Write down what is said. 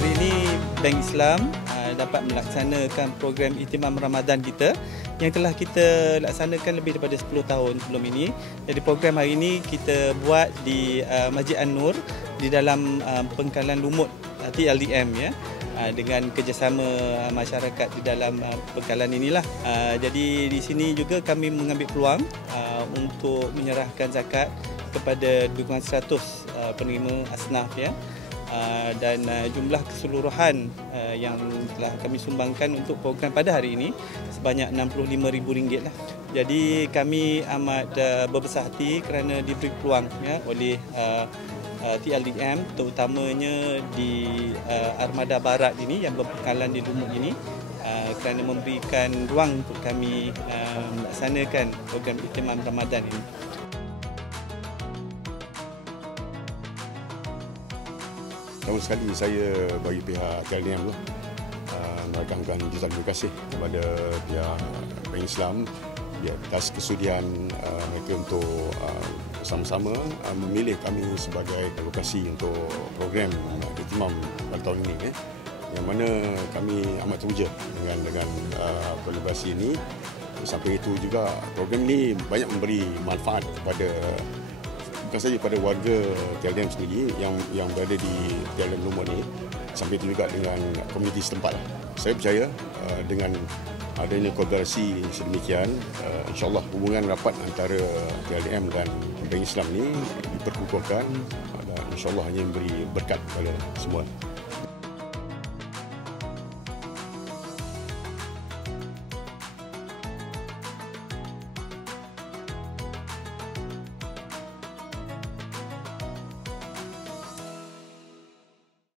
hari ini Bank Islam dapat melaksanakan program Ihtimam Ramadan kita yang telah kita laksanakan lebih daripada 10 tahun sebelum ini. Jadi program hari ini kita buat di Masjid An-Nur di dalam Pengkalan Lumut TLDM ya, dengan kerjasama masyarakat di dalam pengkalan inilah. Jadi di sini juga kami mengambil peluang untuk menyerahkan zakat kepada dukungan 100 penerima asnaf ya. Dan jumlah keseluruhan yang telah kami sumbangkan untuk program pada hari ini sebanyak RM65,000 lah. Jadi kami amat berbesar hati kerana diberi peluang ya oleh TLDM, terutamanya di Armada Barat ini yang berpengkalan di Lumut ini, kerana memberikan ruang untuk kami melaksanakan program Ihtimam Ramadan ini. Pertama sekali saya bagi pihak TLDM merakamkan jutaan terima kasih kepada pihak Bank Islam atas kesudian mereka untuk bersama-sama memilih kami sebagai lokasi untuk program Ihtimam pada tahun ini yang mana kami amat teruja dengan kolaborasi ini. Sampai itu juga program ini banyak memberi manfaat kepada bukan saja pada warga TLDM sendiri yang berada di TLDM Lumut ini, sampai itu juga dengan komuniti setempat. Saya percaya dengan adanya kolaborasi sedemikian, insyaAllah hubungan rapat antara TLDM dan Bank Islam ini diperkukuhkan dan insyaAllah hanya memberi berkat kepada semua.